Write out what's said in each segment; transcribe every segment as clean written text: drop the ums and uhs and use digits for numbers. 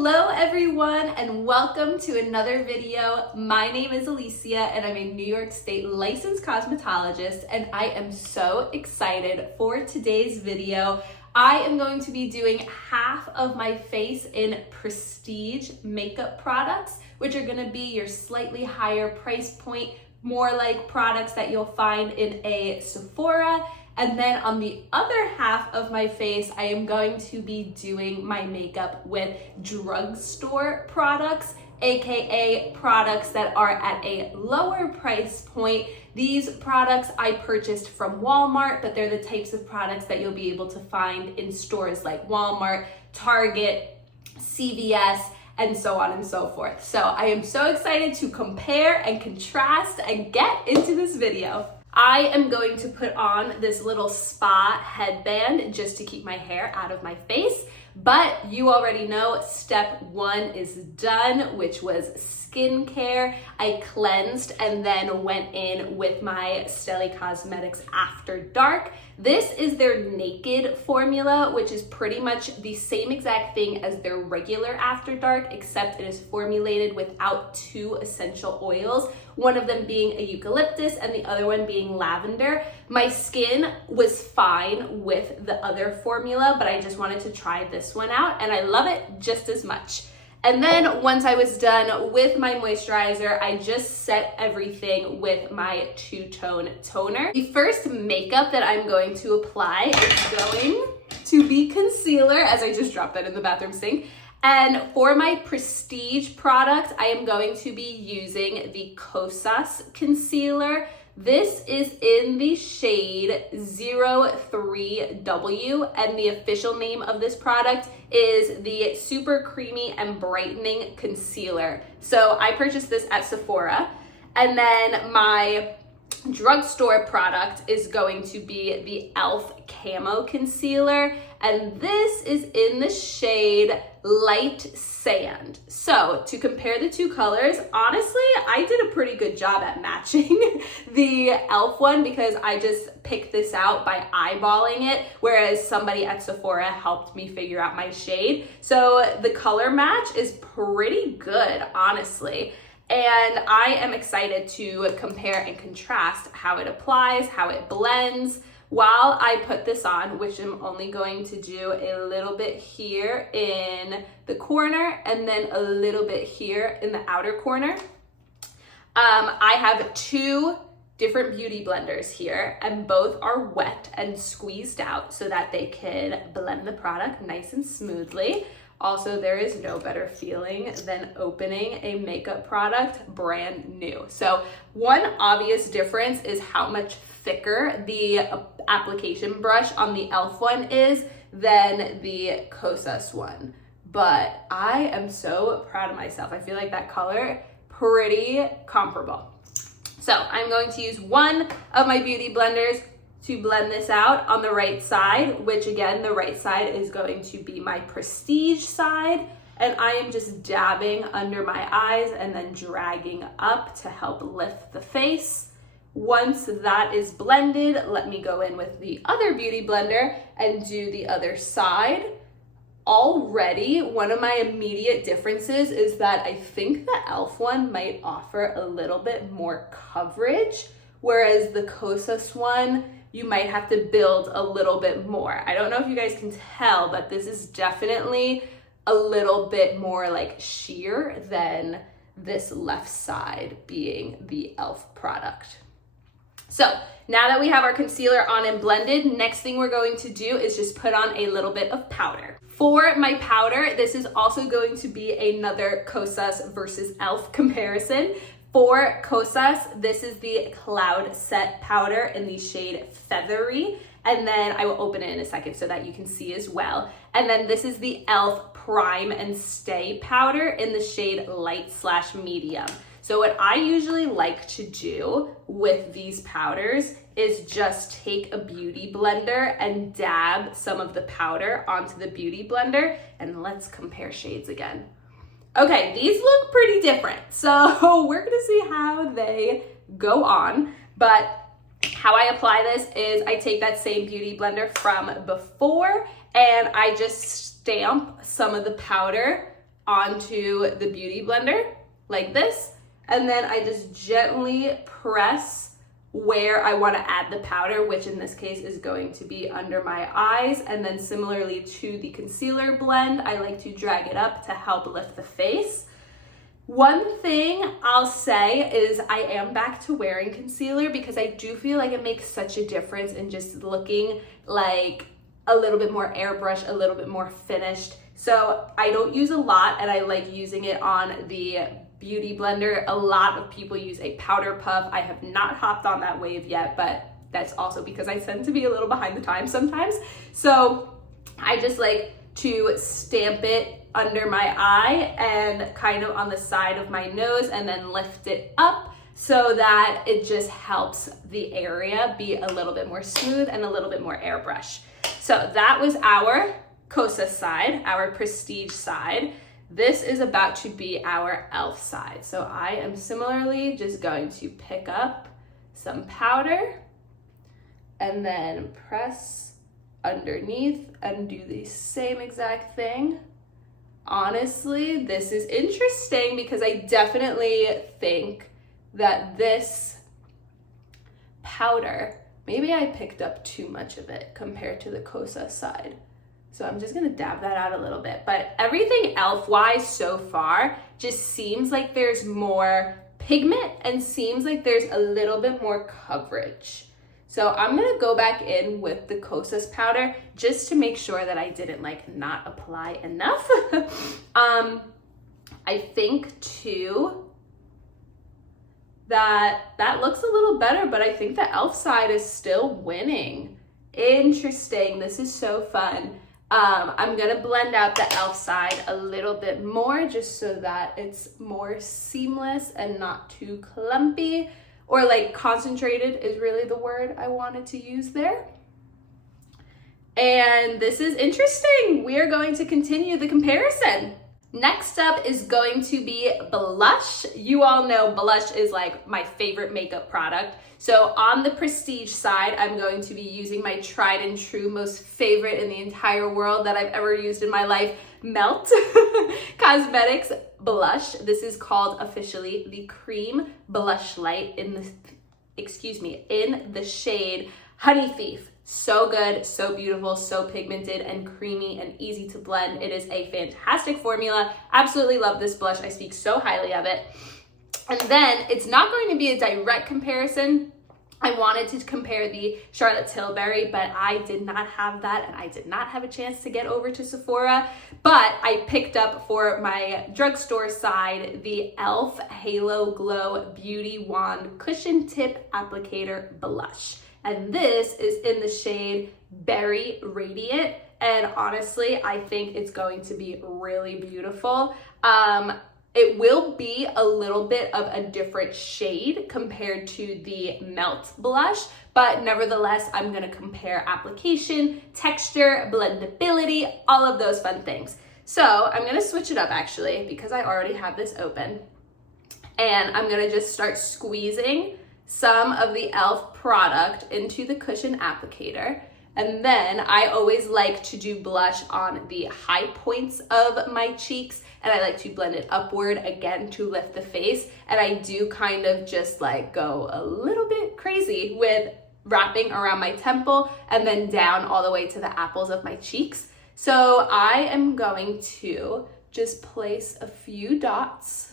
Hello everyone and welcome to another video. My name is Alicia and I'm a New York State licensed cosmetologist and I am so excited for today's video. I am going to be doing half of my face in prestige makeup products, which are going to be your slightly higher price point, more like products that you'll find in a Sephora. And then on the other half of my face, I am going to be doing my makeup with drugstore products, aka products that are at a lower price point. These products I purchased from Walmart, but they're the types of products that you'll be able to find in stores like Walmart, Target, CVS, and so on and so forth. So I am so excited to compare and contrast and get into this video. I am going to put on this little spa headband just to keep my hair out of my face, but you already know step one is done, which was skincare. I cleansed and then went in with my Steli Cosmetics After Dark. This is their Naked formula, which is pretty much the same exact thing as their regular After Dark, except it is formulated without two essential oils, one of them being a eucalyptus and the other one being lavender. My skin was fine with the other formula, but I just wanted to try this one out and I love it just as much. And then once I was done with my moisturizer, I just set everything with my two-tone toner. The first makeup that I'm going to apply is going to be concealer, as I just dropped that in the bathroom sink. And for my prestige product, I am going to be using the Kosas concealer. This is in the shade 03W, and the official name of this product is the Super Creamy and Brightening Concealer. So I purchased this at Sephora, and then my drugstore product is going to be the e.l.f. Camo Concealer, and this is in the shade Light Sand. So to compare the two colors, honestly, I did a pretty good job at matching the e.l.f. one because I just picked this out by eyeballing it, whereas somebody at Sephora helped me figure out my shade. So the color match is pretty good, honestly. And I am excited to compare and contrast how it applies, how it blends while I put this on, which I'm only going to do a little bit here in the corner and then a little bit here in the outer corner. I have two different beauty blenders here and both are wet and squeezed out so that they can blend the product nice and smoothly. Also, there is no better feeling than opening a makeup product brand new. So one obvious difference is how much thicker the application brush on the e.l.f. one is than the Kosas one. But I am so proud of myself. I feel like that color, pretty comparable. So I'm going to use one of my beauty blenders to blend this out on the right side, which again, the right side is going to be my prestige side. And I am just dabbing under my eyes and then dragging up to help lift the face. Once that is blended, let me go in with the other beauty blender and do the other side. Already, one of my immediate differences is that I think the e.l.f. one might offer a little bit more coverage, whereas the Kosas one, you might have to build a little bit more. I don't know if you guys can tell, but this is definitely a little bit more like sheer than this left side being the e.l.f. product. So now that we have our concealer on and blended, next thing we're going to do is just put on a little bit of powder. For my powder, this is also going to be another Kosas versus e.l.f. comparison. For Kosas, this is the Cloud Set powder in the shade Feathery, and then I will open it in a second so that you can see as well. And then this is the e.l.f. Prime and Stay powder in the shade Light/Medium. So what I usually like to do with these powders is just take a beauty blender and dab some of the powder onto the beauty blender, and let's compare shades again. Okay, these look pretty different, so we're gonna see how they go on, but how I apply this is I take that same beauty blender from before and I just stamp some of the powder onto the Beauty Blender like this. And then I just gently press where I want to add the powder, which in this case is going to be under my eyes. And then similarly to the concealer blend, I like to drag it up to help lift the face. One thing I'll say is I am back to wearing concealer because I do feel like it makes such a difference in just looking like a little bit more airbrush, a little bit more finished. So I don't use a lot, and I like using it on the Beauty Blender. A lot of people use a powder puff. I have not hopped on that wave yet, but that's also because I tend to be a little behind the times sometimes. So I just like to stamp it under my eye and kind of on the side of my nose and then lift it up so that it just helps the area be a little bit more smooth and a little bit more airbrush. So that was our Kosas side, our prestige side. This is about to be our e.l.f. side. So I am similarly just going to pick up some powder and then press underneath and do the same exact thing. Honestly, this is interesting because I definitely think that this powder, maybe I picked up too much of it compared to the Kosas side. So I'm just gonna dab that out a little bit. But everything e.l.f.-wise so far just seems like there's more pigment and seems like there's a little bit more coverage. So I'm gonna go back in with the Kosas powder just to make sure that I didn't like not apply enough. I think too that looks a little better, but I think the e.l.f. side is still winning. Interesting, this is so fun. I'm gonna blend out the e.l.f. side a little bit more just so that it's more seamless and not too clumpy. Or like concentrated is really the word I wanted to use there. And this is interesting. We are going to continue the comparison. Next up is going to be blush. You all know blush is like my favorite makeup product. So on the prestige side, I'm going to be using my tried and true, most favorite in the entire world that I've ever used in my life, Melt Cosmetics blush. This is called officially the Cream Blush Light in the shade Honey Thief. So good, so beautiful, so pigmented and creamy and easy to blend. It is a fantastic formula. Absolutely love this blush. I speak so highly of it. And then it's not going to be a direct comparison. I wanted to compare the Charlotte Tilbury, but I did not have that and I did not have a chance to get over to Sephora. But I picked up for my drugstore side the e.l.f. Halo Glow Beauty Wand Cushion Tip Applicator Blush. And this is in the shade Berry Radiant. And honestly, I think it's going to be really beautiful. It will be a little bit of a different shade compared to the Melt blush, but nevertheless, I'm gonna compare application, texture, blendability, all of those fun things. So I'm gonna switch it up actually because I already have this open. And I'm gonna just start squeezing some of the e.l.f. product into the cushion applicator. And then I always like to do blush on the high points of my cheeks, and I like to blend it upward again to lift the face. And I do kind of just like go a little bit crazy with wrapping around my temple and then down all the way to the apples of my cheeks. So I am going to just place a few dots.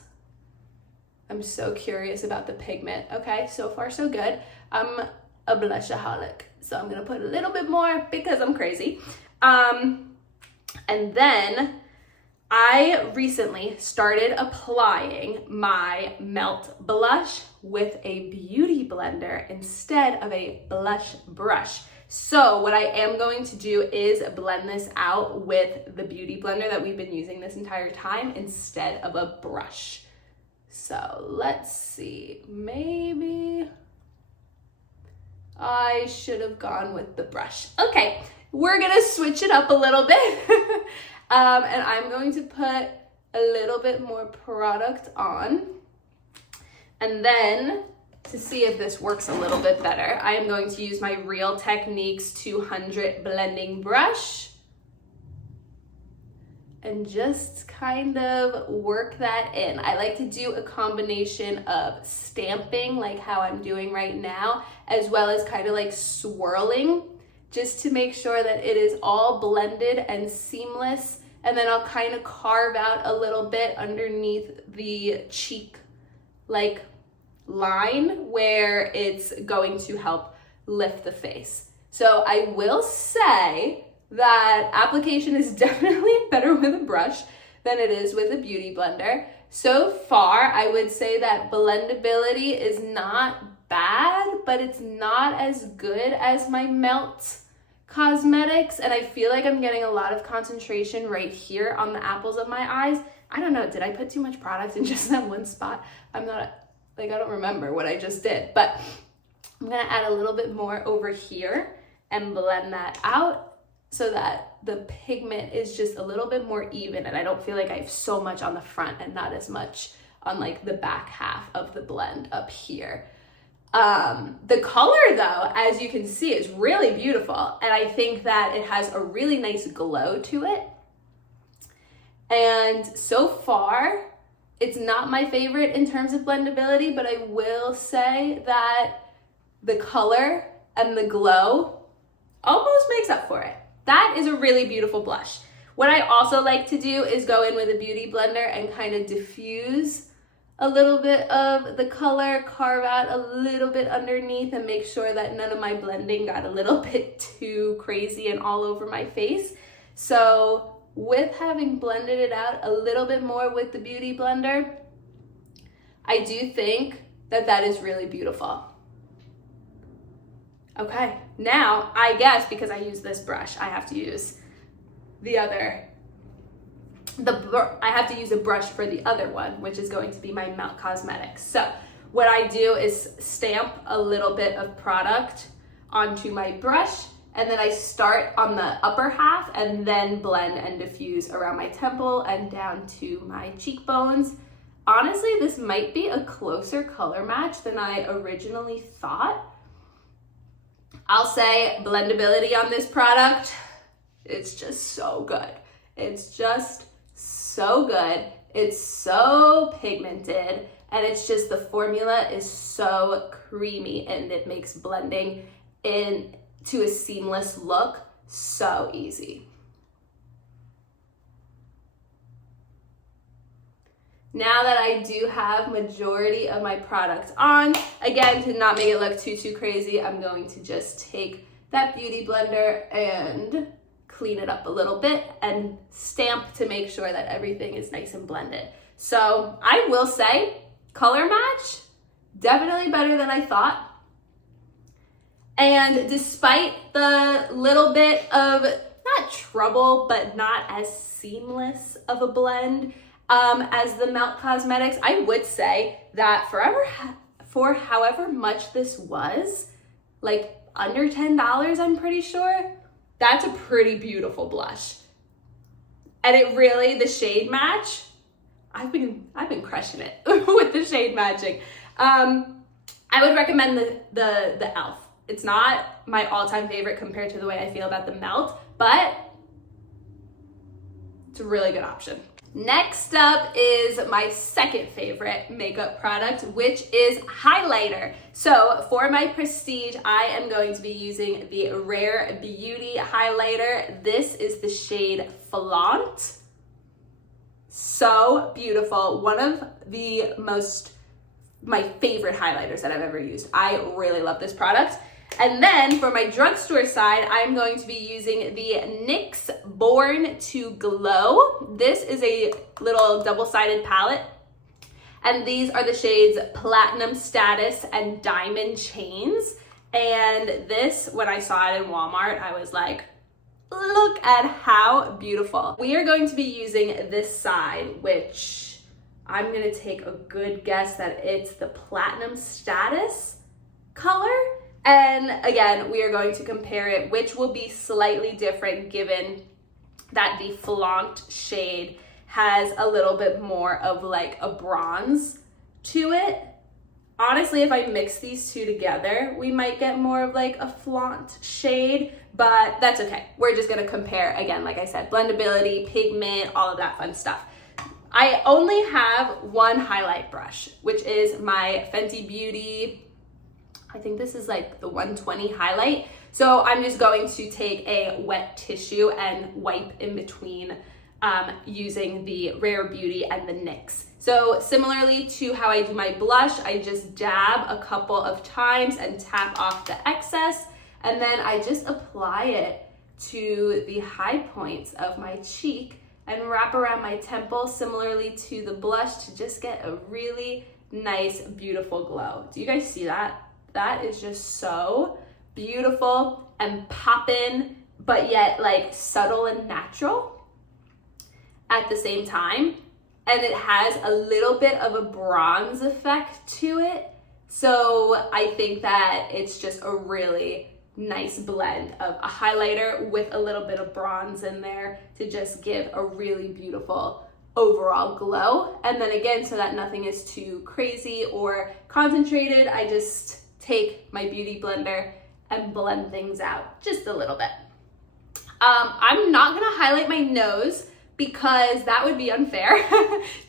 I'm so curious about the pigment. Okay, so far so good. I'm a blushaholic, so I'm gonna put a little bit more because I'm crazy. And then I recently started applying my Melt blush with a beauty blender instead of a blush brush. So what I am going to do is blend this out with the beauty blender that we've been using this entire time instead of a brush. So let's see, maybe I should have gone with the brush. Okay, we're gonna switch it up a little bit. And I'm going to put a little bit more product on. And then to see if this works a little bit better, I am going to use my Real Techniques 200 blending brush. and just kind of work that in. I like to do a combination of stamping, like how I'm doing right now, as well as kind of like swirling, just to make sure that it is all blended and seamless. And then I'll kind of carve out a little bit underneath the cheek like line where it's going to help lift the face. So I will say that application is definitely better with a brush than it is with a beauty blender. So far, I would say that blendability is not bad, but it's not as good as my Melt Cosmetics, and I feel like I'm getting a lot of concentration right here on the apples of my eyes. I don't know, did I put too much product in just that one spot? I don't remember what I just did, but I'm gonna add a little bit more over here and blend that out so that the pigment is just a little bit more even and I don't feel like I have so much on the front and not as much on like the back half of the blend up here. The color though, as you can see, is really beautiful, and I think that it has a really nice glow to it. And so far, it's not my favorite in terms of blendability, but I will say that the color and the glow almost makes up for it. That is a really beautiful blush. What I also like to do is go in with a beauty blender and kind of diffuse a little bit of the color, carve out a little bit underneath, and make sure that none of my blending got a little bit too crazy and all over my face. So with having blended it out a little bit more with the beauty blender, I do think that that is really beautiful. Okay, now I guess because I use this brush, I have to use I have to use a brush for the other one, which is going to be my Melt Cosmetics. So what I do is stamp a little bit of product onto my brush, and then I start on the upper half and then blend and diffuse around my temple and down to my cheekbones. Honestly, this might be a closer color match than I originally thought. I'll say blendability on this product, it's just so good. It's just so good. It's so pigmented, and it's just the formula is so creamy, and it makes blending into a seamless look so easy. Now that I do have majority of my products on, again, to not make it look too crazy, I'm going to just take that beauty blender and clean it up a little bit and stamp to make sure that everything is nice and blended. So I will say, color match, definitely better than I thought. And despite the little bit of, not trouble, but not as seamless of a blend as the Melt Cosmetics, I would say that for however much this was, like under $10, I'm pretty sure, that's a pretty beautiful blush. And it really, the shade match, I've been crushing it with the shade matching. I would recommend the e.l.f. It's not my all-time favorite compared to the way I feel about the Melt, but it's a really good option. Next up is my second favorite makeup product, which is highlighter. So for my prestige, I am going to be using the Rare Beauty highlighter. This is the shade Flaunt. So beautiful. One of my favorite highlighters that I've ever used. I really love this product. And then for my drugstore side, I'm going to be using the NYX Born to Glow. This is a little double-sided palette. And these are the shades Platinum Status and Diamond Chains. And this, when I saw it in Walmart, I was like, look at how beautiful. We are going to be using this side, which I'm gonna take a good guess that it's the Platinum Status color. And again, we are going to compare it, which will be slightly different given that the Flaunt shade has a little bit more of like a bronze to it. Honestly, if I mix these two together, we might get more of like a flaunt shade, but that's okay. We're just gonna compare, again, like I said, blendability, pigment, all of that fun stuff. I only have one highlight brush, which is my Fenty Beauty, I think this is like the 120 highlight. So I'm just going to take a wet tissue and wipe in between using the Rare Beauty and the NYX. So similarly to how I do my blush, I just dab a couple of times and tap off the excess, and then I just apply it to the high points of my cheek and wrap around my temple similarly to the blush to just get a really nice, beautiful glow. Do you guys see that? That is just so beautiful and poppin', but yet like subtle and natural at the same time. And it has a little bit of a bronze effect to it. So I think that it's just a really nice blend of a highlighter with a little bit of bronze in there to just give a really beautiful overall glow. And then again, so that nothing is too crazy or concentrated, I just take my beauty blender and blend things out just a little bit. I'm not gonna highlight my nose because that would be unfair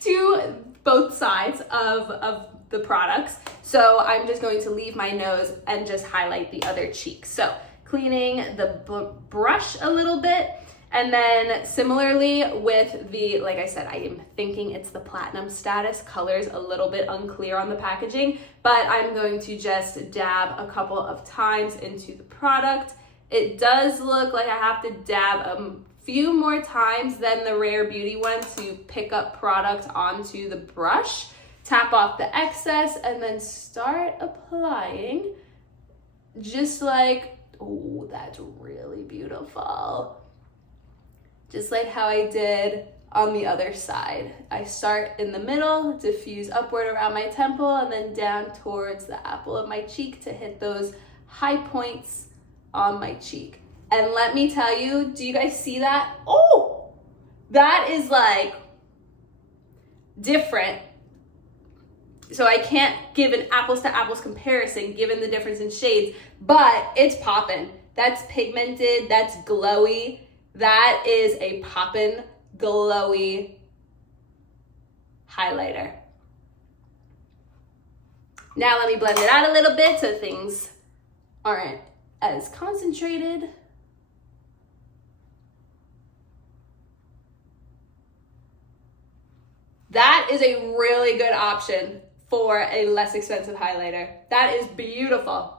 to both sides of the products. So I'm just going to leave my nose and just highlight the other cheek. So cleaning the brush a little bit, and then similarly with the, like I said, I am thinking it's the platinum status. Color's a little bit unclear on the packaging, but I'm going to just dab a couple of times into the product. It does look like I have to dab a few more times than the Rare Beauty one to pick up product onto the brush. Tap off the excess and then start applying just like, oh, that's really beautiful. Just like how I did on the other side. I start in the middle, diffuse upward around my temple, and then down towards the apple of my cheek to hit those high points on my cheek. And let me tell you, do you guys see that? Oh, that is like different. So I can't give an apples to apples comparison given the difference in shades, but it's poppin'. That's pigmented, that's glowy. That is a poppin', glowy highlighter. Now let me blend it out a little bit so things aren't as concentrated. That is a really good option for a less expensive highlighter. That is beautiful.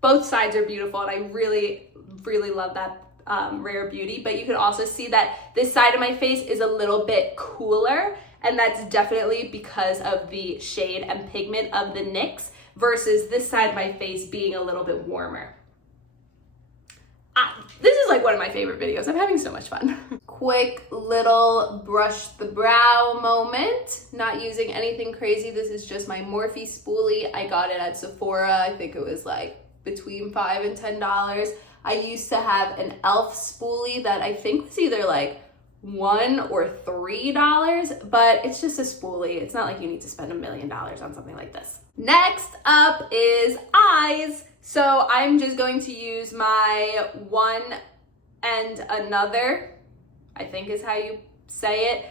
Both sides are beautiful, and I really, really love that Rare Beauty. But you can also see that this side of my face is a little bit cooler, and that's definitely because of the shade and pigment of the NYX versus this side of my face being a little bit warmer. This is like one of my favorite videos. I'm having so much fun. Quick little brush the brow moment. Not using anything crazy. This is just my Morphe spoolie. I got it at Sephora. I think it was like between $5 and $10. I used to have an e.l.f. spoolie that I think was either like $1 or $3, but it's just a spoolie. It's not like you need to spend $1 million on something like this. Next up is eyes. So I'm just going to use my One and Another, I think is how you say it,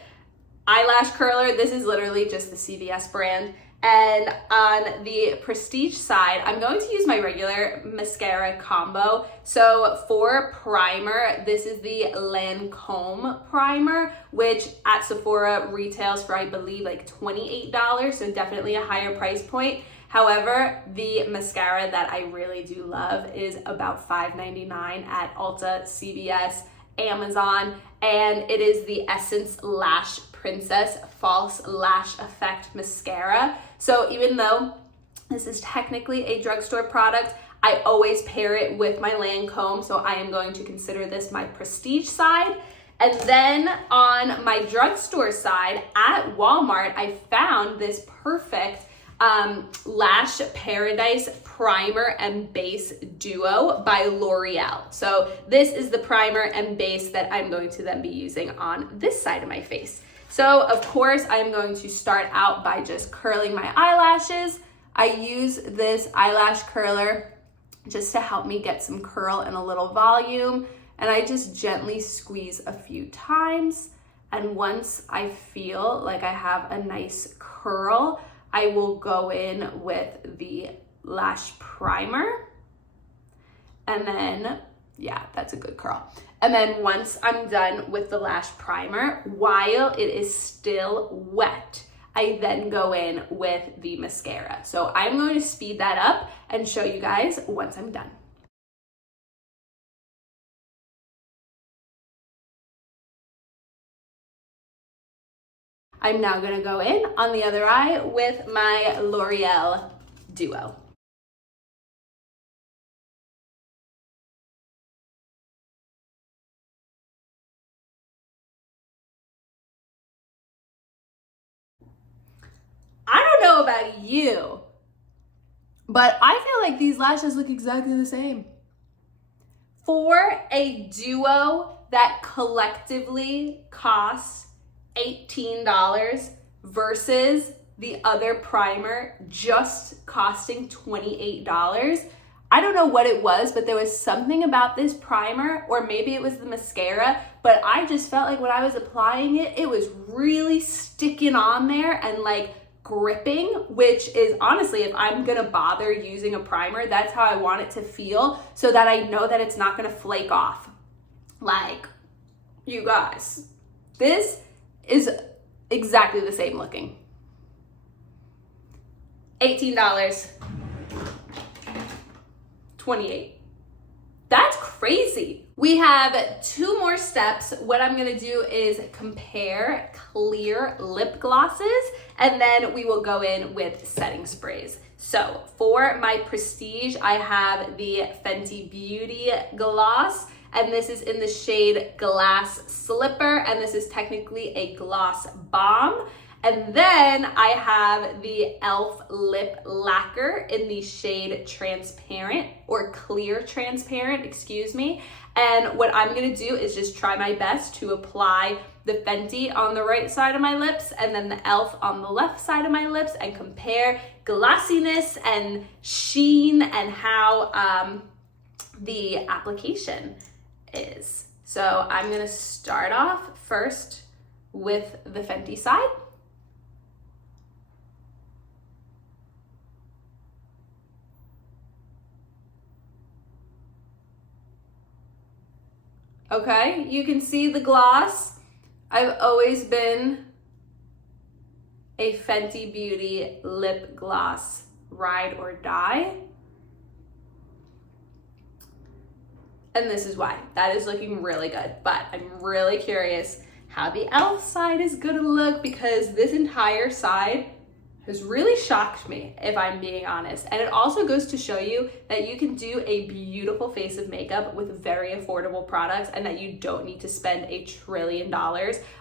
eyelash curler. This is literally just the CVS brand. And on the prestige side, I'm going to use my regular mascara combo. So for primer, this is the Lancome primer, which at Sephora retails for, I believe, like $28. So definitely a higher price point. However, the mascara that I really do love is about $5.99 at Ulta, CVS, Amazon, and it is the Essence Lash Princess False Lash Effect Mascara. So even though this is technically a drugstore product, I always pair it with my Lancome, so I am going to consider this my prestige side. And then on my drugstore side at Walmart, I found this perfect Lash Paradise Primer and Base Duo by L'Oreal. So this is the primer and base that I'm going to then be using on this side of my face. So of course I'm going to start out by just curling my eyelashes. I use this eyelash curler just to help me get some curl and a little volume. And I just gently squeeze a few times. And once I feel like I have a nice curl, I will go in with the lash primer. And then, yeah, that's a good curl. And then once I'm done with the lash primer, while it is still wet, I then go in with the mascara. So I'm going to speed that up and show you guys once I'm done. I'm now gonna go in on the other eye with my L'Oreal Duo. I don't know about you, but I feel like these lashes look exactly the same. For a duo that collectively costs $18 versus the other primer just costing $28, I don't know what it was, but there was something about this primer, or maybe it was the mascara, but I just felt like when I was applying it, it was really sticking on there and like gripping, which is honestly, if I'm gonna bother using a primer, that's how I want it to feel, so that I know that it's not gonna flake off. Like, you guys, this is exactly the same looking. $18, $28. That's crazy. We have 2 more steps. What I'm gonna do is compare clear lip glosses, and then we will go in with setting sprays. So for my prestige, I have the Fenty Beauty gloss, and this is in the shade Glass Slipper, and this is technically a gloss bomb. And then I have the e.l.f. lip lacquer in the shade Transparent, or Clear Transparent, excuse me. And what I'm gonna do is just try my best to apply the Fenty on the right side of my lips and then the e.l.f. on the left side of my lips, and compare glossiness and sheen and how the application is. So I'm gonna start off first with the Fenty side. Okay, you can see the gloss. I've always been a Fenty Beauty lip gloss ride or die. And this is why. That is looking really good, but I'm really curious how the e.l.f. side is gonna look, because this entire side has really shocked me, if I'm being honest. And it also goes to show you that you can do a beautiful face of makeup with very affordable products, and that you don't need to spend $1 trillion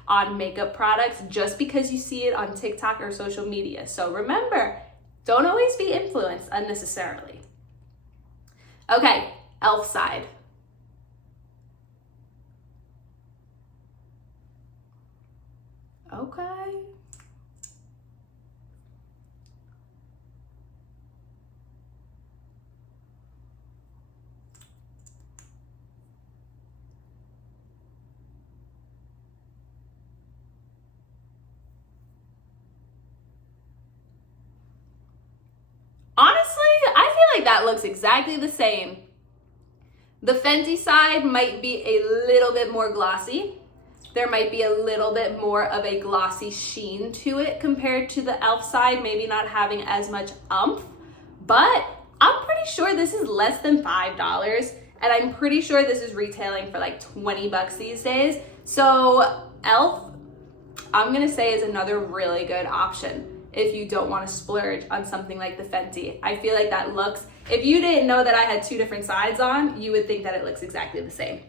on makeup products just because you see it on TikTok or social media. So remember, don't always be influenced unnecessarily. Okay, e.l.f. side. Okay. Honestly, I feel like that looks exactly the same. The Fenty side might be a little bit more glossy. There might be a little bit more of a glossy sheen to it compared to the e.l.f. side, maybe not having as much oomph, but I'm pretty sure this is less than $5, and I'm pretty sure this is retailing for like 20 bucks these days. So e.l.f., I'm gonna say, is another really good option if you don't want to splurge on something like the Fenty. I feel like that looks, if you didn't know that I had 2 different sides on, you would think that it looks exactly the same.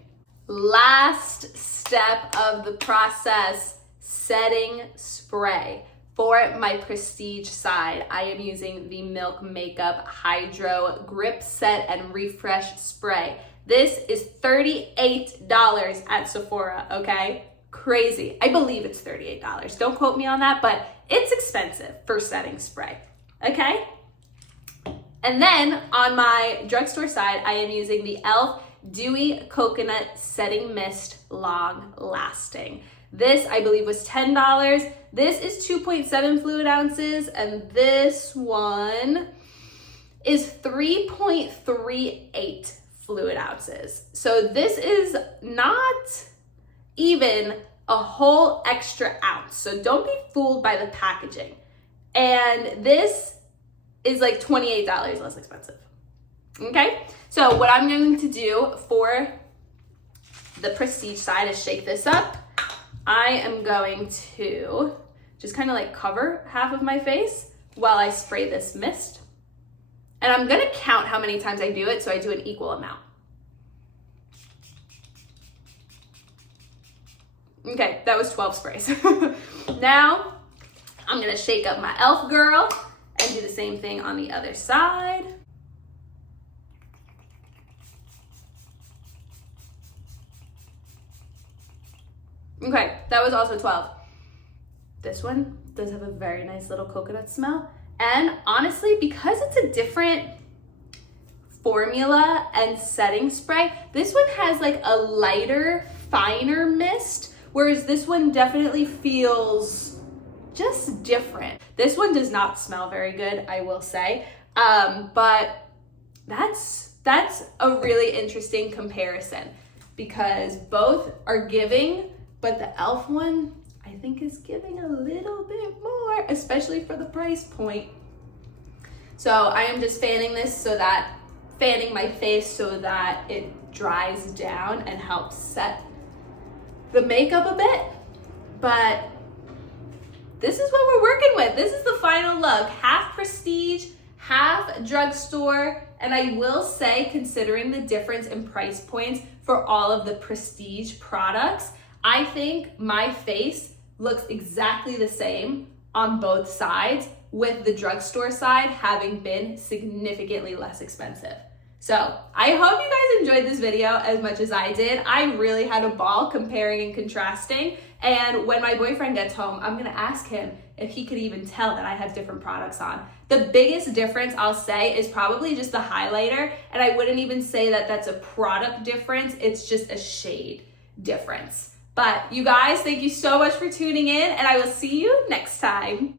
Last step of the process, setting spray. For my prestige side, I am using the Milk Makeup Hydro Grip Set and Refresh Spray. This is $38 at Sephora, okay? Crazy. I believe it's $38. Don't quote me on that, but it's expensive for setting spray, okay? And then on my drugstore side, I am using the e.l.f. Dewy Coconut Setting Mist Long Lasting. This, I believe, was $10. This is 2.7 fluid ounces, and this one is 3.38 fluid ounces. So this is not even a whole extra ounce. So don't be fooled by the packaging. And this is like $28 less expensive. Okay? So what I'm going to do for the prestige side is shake this up. I am going to just kind of like cover half of my face while I spray this mist. And I'm gonna count how many times I do it, so I do an equal amount. Okay, that was 12 sprays. Now, I'm gonna shake up my e.l.f. girl and do the same thing on the other side. Okay, that was also 12. This one does have a very nice little coconut smell. And honestly, because it's a different formula and setting spray, this one has like a lighter, finer mist, whereas this one definitely feels just different. This one does not smell very good, I will say, but that's a really interesting comparison because both are giving, but the e.l.f. one I think is giving a little bit more, especially for the price point. So I am just fanning my face so that it dries down and helps set the makeup a bit. But this is what we're working with. This is the final look. Half prestige, half drugstore. And I will say, considering the difference in price points for all of the prestige products, I think my face looks exactly the same on both sides, with the drugstore side having been significantly less expensive. So I hope you guys enjoyed this video as much as I did. I really had a ball comparing and contrasting. And when my boyfriend gets home, I'm gonna ask him if he could even tell that I have different products on. The biggest difference I'll say is probably just the highlighter. And I wouldn't even say that that's a product difference. It's just a shade difference. But you guys, thank you so much for tuning in, and I will see you next time.